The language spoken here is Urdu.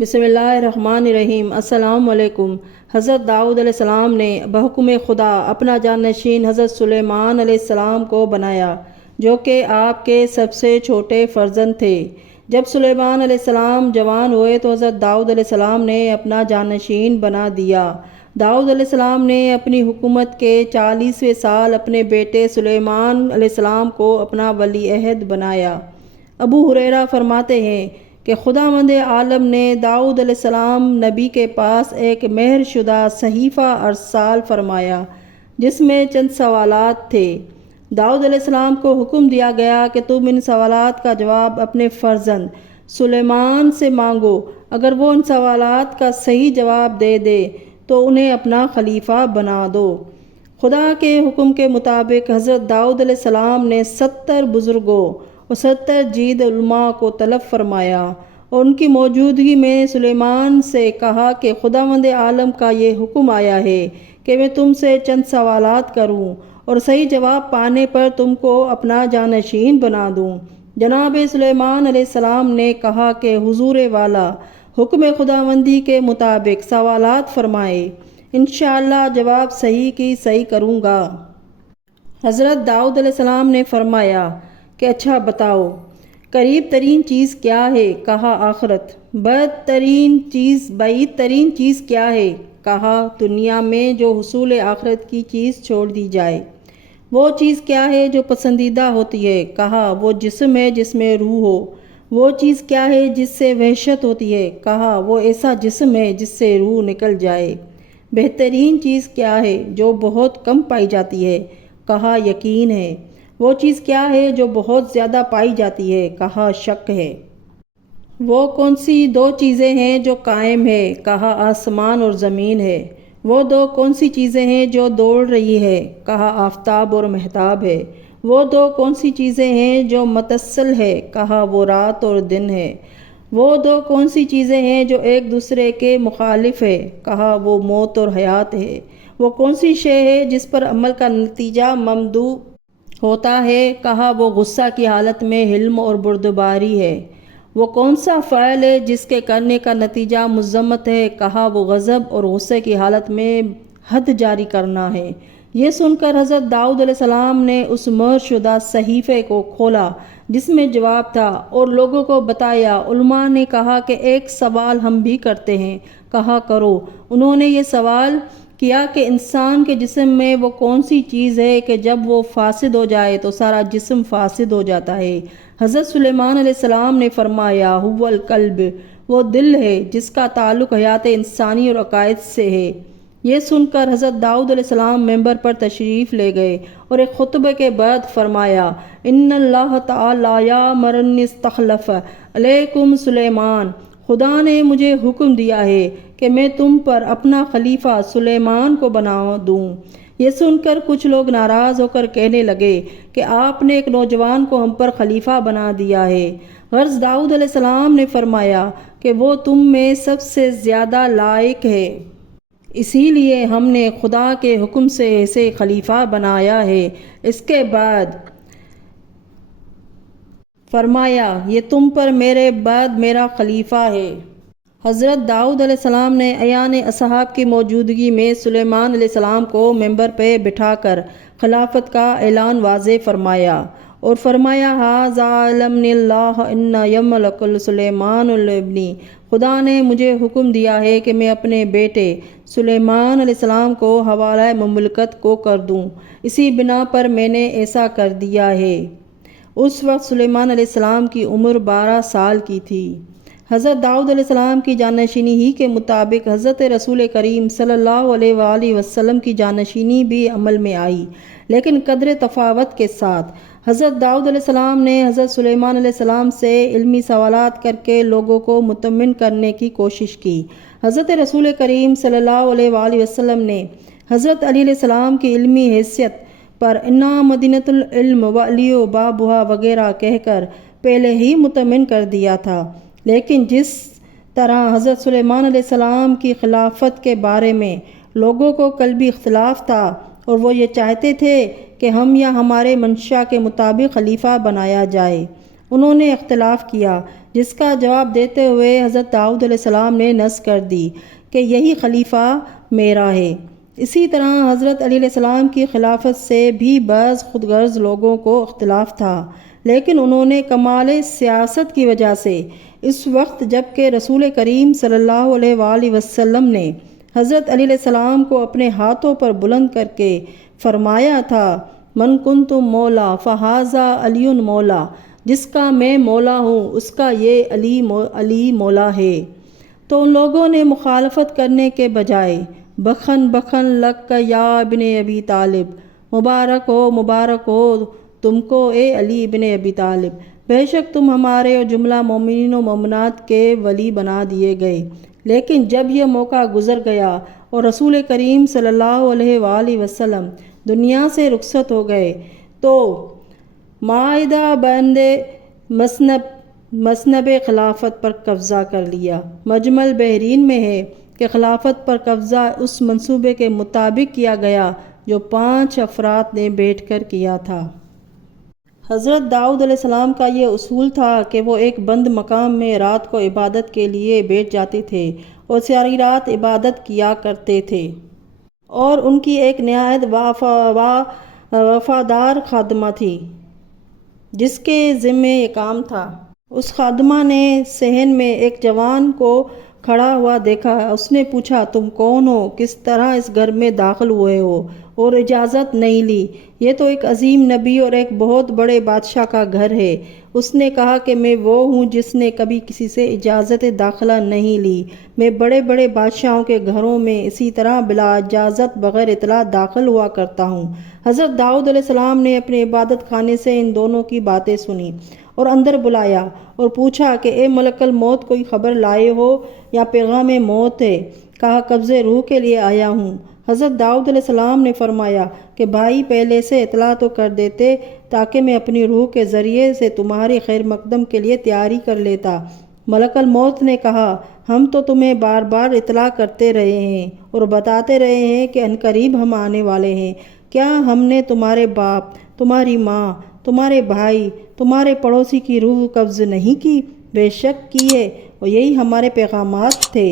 بسم اللہ الرحمن الرحیم۔ السلام علیکم۔ حضرت داؤد علیہ السلام نے بحکم خدا اپنا جانشین حضرت سلیمان علیہ السلام کو بنایا، جو کہ آپ کے سب سے چھوٹے فرزند تھے۔ جب سلیمان علیہ السلام جوان ہوئے تو حضرت داؤد علیہ السلام نے اپنا جانشین بنا دیا۔ داؤد علیہ السلام نے اپنی حکومت کے 40ویں سال اپنے بیٹے سلیمان علیہ السلام کو اپنا ولی عہد بنایا۔ ابو ہریرہ فرماتے ہیں کہ خداوند عالم نے داؤد علیہ السلام نبی کے پاس ایک مہر شدہ صحیفہ ارسال فرمایا، جس میں چند سوالات تھے۔ داؤد علیہ السلام کو حکم دیا گیا کہ تم ان سوالات کا جواب اپنے فرزند سلیمان سے مانگو۔ اگر وہ ان سوالات کا صحیح جواب دے دے تو انہیں اپنا خلیفہ بنا دو۔ خدا کے حکم کے مطابق حضرت داؤد علیہ السلام نے 70 بزرگوں اور 70 جید علماء کو طلب فرمایا اور ان کی موجودگی میں سلیمان سے کہا کہ خداوند عالم کا یہ حکم آیا ہے کہ میں تم سے چند سوالات کروں اور صحیح جواب پانے پر تم کو اپنا جانشین بنا دوں۔ جناب سلیمان علیہ السلام نے کہا کہ حضور والا، حکم خداوندی کے مطابق سوالات فرمائے، انشاءاللہ جواب صحیح کی صحیح کروں گا۔ حضرت داؤد علیہ السلام نے فرمایا کہ اچھا بتاؤ، قریب ترین چیز کیا ہے؟ کہا آخرت۔ بعید ترین چیز کیا ہے؟ کہا دنیا میں جو حصول آخرت کی چیز چھوڑ دی جائے۔ وہ چیز کیا ہے جو پسندیدہ ہوتی ہے؟ کہا وہ جسم ہے جس میں روح ہو۔ وہ چیز کیا ہے جس سے وحشت ہوتی ہے؟ کہا وہ ایسا جسم ہے جس سے روح نکل جائے۔ بہترین چیز کیا ہے جو بہت کم پائی جاتی ہے؟ کہا یقین ہے۔ وہ چیز کیا ہے جو بہت زیادہ پائی جاتی ہے؟ کہا شک ہے۔ وہ کون سی 2 چیزیں ہیں جو قائم ہے؟ کہا آسمان اور زمین ہے۔ وہ 2 کون سی چیزیں ہیں جو دوڑ رہی ہے؟ کہا آفتاب اور مہتاب ہے۔ وہ 2 کون سی چیزیں ہیں جو متصل ہے؟ کہا وہ رات اور دن ہے۔ وہ 2 کون سی چیزیں ہیں جو ایک دوسرے کے مخالف ہے؟ کہا وہ موت اور حیات ہے۔ وہ کون سی شے ہے جس پر عمل کا نتیجہ ممدوح ہوتا ہے؟ کہا وہ غصہ کی حالت میں حلم اور بردباری ہے۔ وہ کون سا فعل ہے جس کے کرنے کا نتیجہ مذمت ہے؟ کہا وہ غضب اور غصے کی حالت میں حد جاری کرنا ہے۔ یہ سن کر حضرت داؤد علیہ السلام نے اس مہر شدہ صحیفے کو کھولا جس میں جواب تھا اور لوگوں کو بتایا۔ علماء نے کہا کہ ایک سوال ہم بھی کرتے ہیں۔ کہا کرو۔ انہوں نے یہ سوال کیا کہ انسان کے جسم میں وہ کون سی چیز ہے کہ جب وہ فاسد ہو جائے تو سارا جسم فاسد ہو جاتا ہے؟ حضرت سلیمان علیہ السلام نے فرمایا هو القلب، وہ دل ہے جس کا تعلق حیات انسانی اور عقائد سے ہے۔ یہ سن کر حضرت داؤد علیہ السلام ممبر پر تشریف لے گئے اور ایک خطبے کے بعد فرمایا ان اللہ تعالی یامر ان استخلف علیکم سلیمان، خدا نے مجھے حکم دیا ہے کہ میں تم پر اپنا خلیفہ سلیمان کو بنا دوں۔ یہ سن کر کچھ لوگ ناراض ہو کر کہنے لگے کہ آپ نے ایک نوجوان کو ہم پر خلیفہ بنا دیا ہے۔ غرض داؤد علیہ السلام نے فرمایا کہ وہ تم میں سب سے زیادہ لائق ہے، اسی لیے ہم نے خدا کے حکم سے اسے خلیفہ بنایا ہے۔ اس کے بعد فرمایا یہ تم پر میرے بعد میرا خلیفہ ہے۔ حضرت داؤد علیہ السلام نے اعیان اصحاب کی موجودگی میں سلیمان علیہ السلام کو ممبر پہ بٹھا کر خلافت کا اعلان واضح فرمایا اور فرمایا ھذا علمنی اللہ ان یملک سلیمان ابنی، خدا نے مجھے حکم دیا ہے کہ میں اپنے بیٹے سلیمان علیہ السلام کو حوالہ مملکت کو کر دوں، اسی بنا پر میں نے ایسا کر دیا ہے۔ اس وقت سلیمان علیہ السلام کی عمر 12 سال کی تھی۔ حضرت داؤد علیہ السلام کی جانشینی ہی کے مطابق حضرت رسول کریم صلی اللہ علیہ وآلہ وسلم کی جانشینی بھی عمل میں آئی، لیکن قدر تفاوت کے ساتھ۔ حضرت داؤد علیہ السلام نے حضرت سلیمان علیہ السلام سے علمی سوالات کر کے لوگوں کو مطمئن کرنے کی کوشش کی۔ حضرت رسول کریم صلی اللہ علیہ وآلہ وسلم نے حضرت علی علیہ السلام کی علمی حیثیت پر انا مدینۃ العلم وعلی بابھا وغیرہ کہہ کر پہلے ہی مطمئن کر دیا تھا، لیکن جس طرح حضرت سلیمان علیہ السلام کی خلافت کے بارے میں لوگوں کو قلبی اختلاف تھا اور وہ یہ چاہتے تھے کہ ہم یا ہمارے منشا کے مطابق خلیفہ بنایا جائے، انہوں نے اختلاف کیا جس کا جواب دیتے ہوئے حضرت داؤد علیہ السلام نے نص کر دی کہ یہی خلیفہ میرا ہے۔ اسی طرح حضرت علی علیہ السلام کی خلافت سے بھی بعض خود غرض لوگوں کو اختلاف تھا، لیکن انہوں نے کمال سیاست کی وجہ سے اس وقت جب کہ رسول کریم صلی اللہ علیہ وآلہ وسلم نے حضرت علی علیہ السلام کو اپنے ہاتھوں پر بلند کر کے فرمایا تھا، من کنت مولا فہذا علی مولا، جس کا میں مولا ہوں اس کا یہ علی مولا ہے، تو ان لوگوں نے مخالفت کرنے کے بجائے بخن بخن لک یا ابن ابی طالب، مبارک ہو تم کو اے علی ابن ابی طالب، بے شک تم ہمارے اور جملہ مومنین و مومنات کے ولی بنا دیے گئے۔ لیکن جب یہ موقع گزر گیا اور رسول کریم صلی اللہ علیہ وآلہ وسلم دنیا سے رخصت ہو گئے تو معاہدہ بند مسنب خلافت پر قبضہ کر لیا۔ مجمل بحرین میں ہے کہ خلافت پر قبضہ اس منصوبے کے مطابق کیا گیا جو 5 افراد نے بیٹھ کر کیا تھا۔ حضرت داؤد علیہ السلام کا یہ اصول تھا کہ وہ ایک بند مقام میں رات کو عبادت کے لیے بیٹھ جاتے تھے اور ساری رات عبادت کیا کرتے تھے، اور ان کی ایک نہایت وفادار خادمہ تھی جس کے ذمے یہ کام تھا۔ اس خادمہ نے صحن میں ایک جوان کو کھڑا ہوا دیکھا۔ اس نے پوچھا، تم کون ہو؟ کس طرح اس گھر میں داخل ہوئے ہو اور اجازت نہیں لی؟ یہ تو ایک عظیم نبی اور ایک بہت بڑے بادشاہ کا گھر ہے۔ اس نے کہا کہ میں وہ ہوں جس نے کبھی کسی سے اجازت داخلہ نہیں لی۔ میں بڑے بڑے بادشاہوں کے گھروں میں اسی طرح بلا اجازت بغیر اطلاع داخل ہوا کرتا ہوں۔ حضرت داؤد علیہ السلام نے اپنے عبادت خانے سے ان دونوں کی باتیں سنی اور اندر بلایا اور پوچھا کہ اے ملک الموت، کوئی خبر لائے ہو یا پیغام موت ہے؟ کہا، قبض روح کے لیے آیا ہوں۔ حضرت داؤد علیہ السلام نے فرمایا کہ بھائی پہلے سے اطلاع تو کر دیتے تاکہ میں اپنی روح کے ذریعے سے تمہاری خیر مقدم کے لیے تیاری کر لیتا۔ ملک الموت نے کہا، ہم تو تمہیں بار بار اطلاع کرتے رہے ہیں اور بتاتے رہے ہیں کہ عنقریب ہم آنے والے ہیں۔ کیا ہم نے تمہارے باپ، تمہاری ماں، تمہارے بھائی، تمہارے پڑوسی کی روح قبض نہیں کی؟ بے شک کی ہے، اور یہی ہمارے پیغامات تھے۔